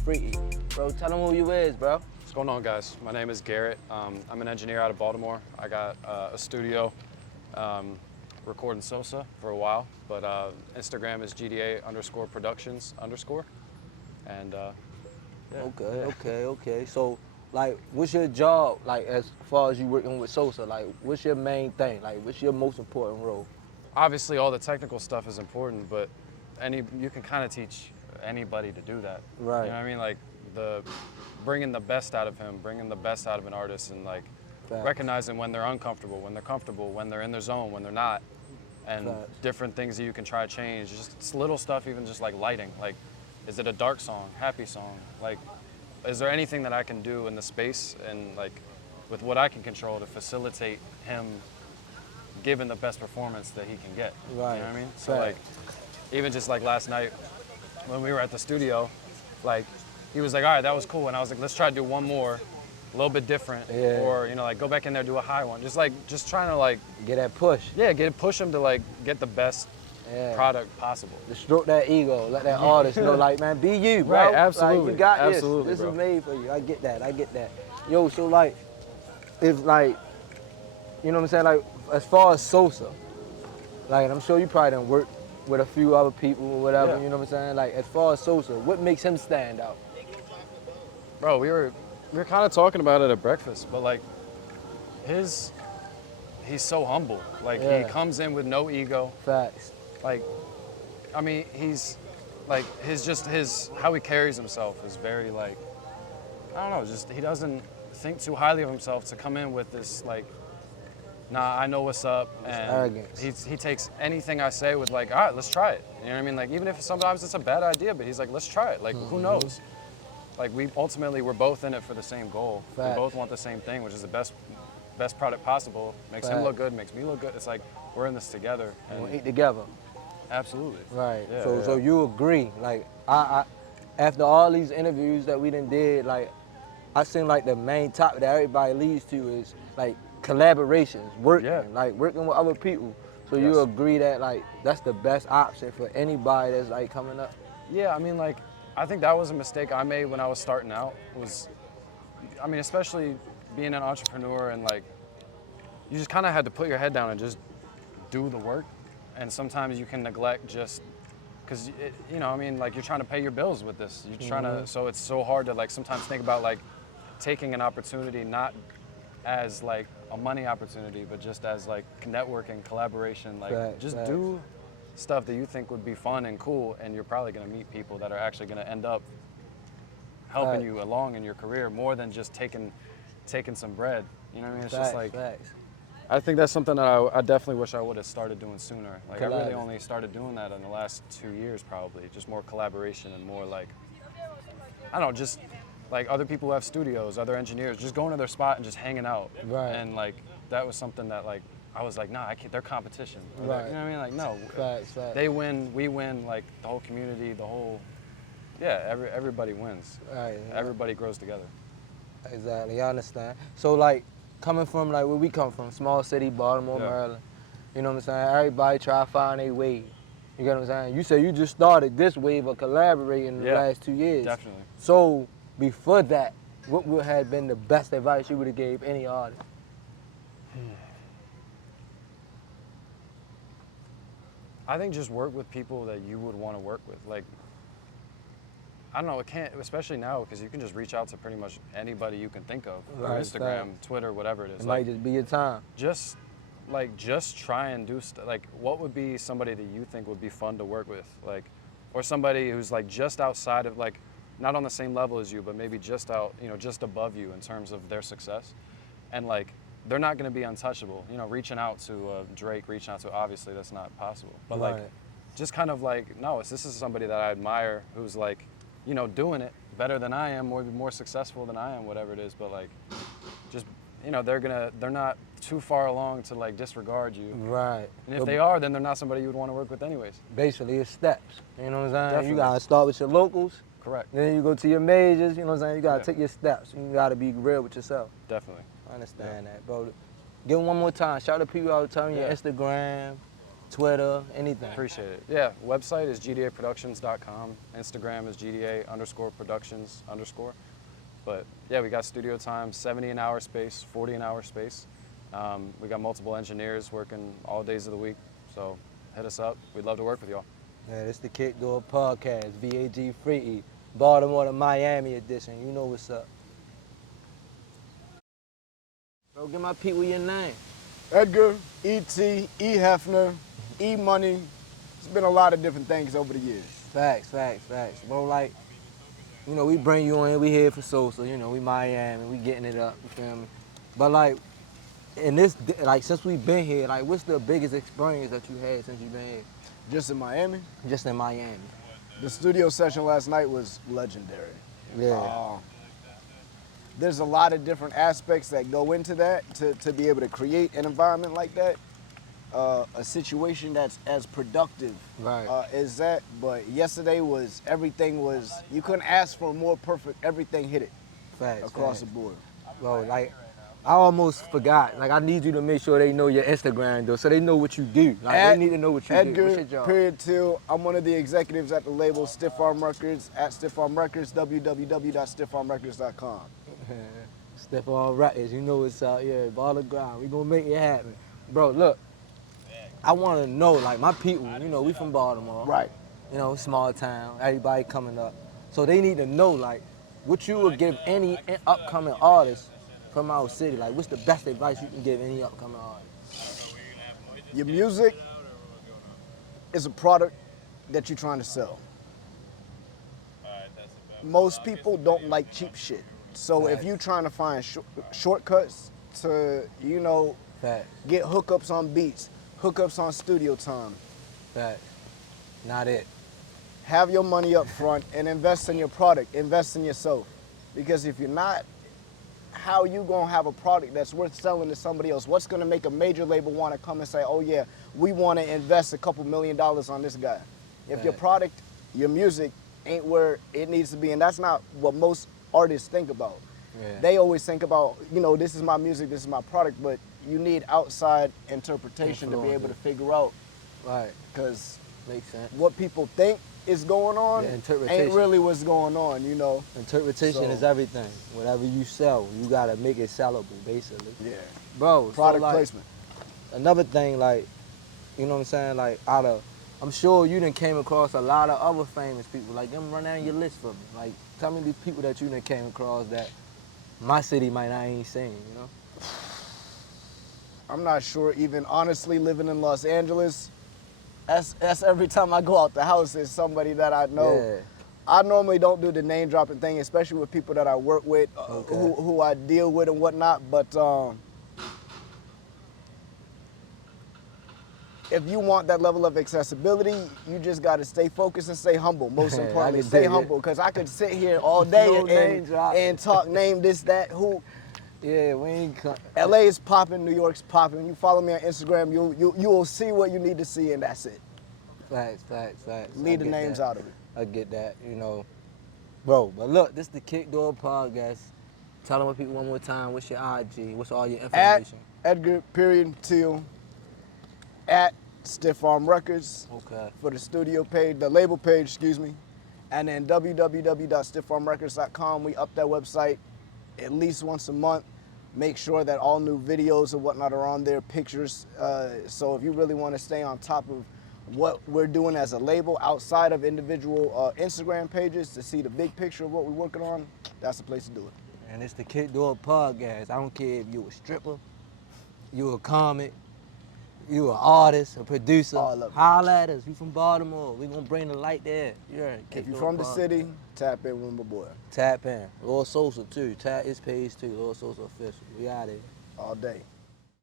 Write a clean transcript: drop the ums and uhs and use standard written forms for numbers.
freaky. Bro, tell them who you is, bro. What's going on, guys? My name is Garrett. I'm an engineer out of Baltimore. I got a studio recording Sosa for a while, but Instagram is GDA_productions_. And yeah. Okay. So, like, what's your job, like, as far as you working with Sosa? Like, what's your main thing? Like, what's your most important role? Obviously, all the technical stuff is important, but you can kind of teach anybody to do that. Right. You know what I mean? Like, bringing the best out of him, bringing the best out of an artist, and like recognizing when they're uncomfortable, when they're comfortable, when they're in their zone, when they're not, and different things that you can try to change. Just little stuff, even just like lighting. Like, is it a dark song, happy song? Like, is there anything that I can do in the space and like with what I can control to facilitate him giving the best performance that he can get? Right. You know what I mean? So like, even just like last night when we were at the studio, like he was like, all right, that was cool. And I was like, let's try to do one more, a little bit different. Yeah. Or, you know, like go back in there, do a high one. Just trying to like get that push. Yeah, push him to like get the best product possible. To stroke that ego, let that artist know, like, man, be you, bro. Right, absolutely. Like, you got absolutely, this. This bro. is made for you. I get that. Yo, so like, if like, you know what I'm saying? Like, as far as Sosa, like, I'm sure you probably done work with a few other people or whatever, you know what I'm saying? Like, as far as Sosa, what makes him stand out? Bro, we were kind of talking about it at breakfast, but like, he's so humble. Like, he comes in with no ego. Facts. Like, I mean, he's like, how he carries himself is very like, I don't know, just he doesn't think too highly of himself to come in with this like, nah, I know what's up, and arrogance. He takes anything I say with like, all right, let's try it. You know what I mean? Like, even if sometimes it's a bad idea, but he's like, let's try it. Like, who knows? Like, we're both in it for the same goal. Facts. We both want the same thing, which is the best product possible. Makes him look good, makes me look good. It's like we're in this together. And we'll eat together. Absolutely. Right. Yeah, so you agree? Like, I after all these interviews that we done did, like, I seem like the main topic that everybody leads to is like collaborations, working with other people. So you agree that like that's the best option for anybody that's like coming up? Yeah, I mean, like, I think that was a mistake I made when I was starting out. I mean, especially being an entrepreneur, and like, you just kind of had to put your head down and just do the work. And sometimes you can neglect just because, you know, I mean, like, you're trying to pay your bills with this. You're trying to, so it's so hard to like sometimes think about like taking an opportunity not as like a money opportunity, but just as like networking, collaboration, like do stuff that you think would be fun and cool, and you're probably going to meet people that are actually going to end up helping you along in your career more than just taking some bread. You know what I mean? It's just like, I think that's something that I definitely wish I would have started doing sooner. Like, I really only started doing that in the last 2 years probably, just more collaboration and more like, I don't know, just like other people who have studios, other engineers, just going to their spot and just hanging out. Right. And like, that was something that like, I was like, nah, they're competition. Right. You know what I mean? Like, no, Facts. they win, we win, like the whole community, everybody wins. Right. Everybody grows together. Exactly, I understand. So like, coming from like where we come from, small city, Baltimore, Maryland, you know what I'm saying? Everybody try to find a wave. You get what I'm saying? You say you just started this wave of collaborating in the last 2 years. Definitely. So before that, what would have been the best advice you would have gave any artist? I think just work with people that you would want to work with. Like, I don't know, it can't, especially now, because you can just reach out to pretty much anybody you can think of. Or Instagram, Twitter, whatever it is. It might just be your time. Just try and do stuff. Like, what would be somebody that you think would be fun to work with? Like, or somebody who's like just outside of, like, not on the same level as you, but maybe just out, you know, just above you in terms of their success. And like, they're not going to be untouchable. You know, reaching out to Drake, reaching out to, obviously that's not possible. But like, just kind of like, no, this is somebody that I admire who's like, you know, doing it better than I am, more successful than I am, whatever it is. But like, just, you know, they're not too far along to like disregard you. Right. And if they are, then they're not somebody you would want to work with anyways. Basically, it's steps. You know what I'm saying? Definitely. You gotta start with your locals. Correct. Then you go to your majors. You know what I'm saying? You gotta take your steps. You gotta be real with yourself. Definitely. I understand that, bro. Give them one more time. Shout out to people out, tell me your Instagram, Twitter, anything. Appreciate it. Yeah, website is gdaproductions.com. Instagram is gda_productions_. But yeah, we got studio time, 70 an hour space, 40 an hour space. We got multiple engineers working all days of the week. So hit us up. We'd love to work with y'all. Yeah, it's the KickDoor podcast, VAG Free, Baltimore to Miami edition. You know what's up. Bro, give my people your name. Edgar, E.T., E. Hefner, E. Money. It's been a lot of different things over the years. Facts. Bro, like, you know, we bring you on here, we here for Sosa, you know, we Miami, we getting it up, you feel me? But like, in this, like, since we've been here, like, what's the biggest experience that you had since you've been here? Just in Miami? Just in Miami. The studio session last night was legendary. Yeah. There's a lot of different aspects that go into that to be able to create an environment like that. A situation that's as productive as that. But yesterday was, everything was, you couldn't ask for more perfect, everything hit it. Facts. Across the board. Bro, like, I almost forgot. Like, I need you to make sure they know your Instagram, though, so they know what you do. Like, they need to know what you do. Edgar, What's your job? period 2. I'm one of the executives at the label Stiff Arm Records, at Stiff Arm Records, www.stiffarmrecords.com. Stiff Arm Records, you know what's out here, ball the ground. We gonna make it happen. Bro, look, I wanna know, like, my people, you know, we from Baltimore. Right. You know, small town, everybody coming up. So they need to know, like, what you would give any upcoming artist from our city. Like, what's the best advice you can give any upcoming artist? Your music is a product that you're trying to sell. Most people don't like cheap shit. So if you're trying to find shortcuts to, you know, get hookups on beats, hookups on studio time. Facts. Not it. Have your money up front and invest in your product, invest in yourself. Because if you're not, how you gonna have a product that's worth selling to somebody else? What's gonna make a major label wanna come and say, oh yeah, we wanna invest a couple $1 million on this guy? If your product, your music ain't where it needs to be, and that's not what most artists think about. Yeah. They always think about, you know, this is my music, this is my product, but you need outside interpretation to be able to figure out. Right. Because makes sense. What people think is going on ain't really what's going on, you know. Interpretation is everything. Whatever you sell, you gotta make it sellable, basically. Yeah. Bro, product so, like, placement. Another thing, like, you know what I'm saying, like, I'm sure you done came across a lot of other famous people. Like, them run down your list for me. Like, tell me the people that you done came across that my city might not ain't seen, you know? I'm not sure, even honestly, living in Los Angeles, that's every time I go out the house, is somebody that I know. Yeah. I normally don't do the name dropping thing, especially with people that I work with, who I deal with and whatnot, but if you want that level of accessibility, you just got to stay focused and stay humble. Most importantly, stay humble, because I could sit here all day and talk name this, that, who. Yeah, we ain't. LA is popping, New York's popping. You follow me on Instagram, you will see what you need to see, and that's it. Facts. Leave the names out of it. I get that, you know. Bro, but look, this is the KickDoor podcast. Tell them people one more time, what's your IG, what's all your information? At Edgar, period, Teal, at Stiff Arm Records. Okay. For the studio page, the label page, excuse me. And then www.stiffarmrecords.com. We up that website at least once a month. Make sure that all new videos and whatnot are on there, pictures. So if you really want to stay on top of what we're doing as a label outside of individual Instagram pages to see the big picture of what we're working on, that's the place to do it. And it's the KickDoor podcast. I don't care if you a stripper, you a comic, you an artist, a producer. Holla at us. You from Baltimore. We gonna bring the light there. Yeah. If you're from the city, tap in with my boy. Tap in. Lord Sosa too. Tap his page too. Lord Sosa official. We out here. All day.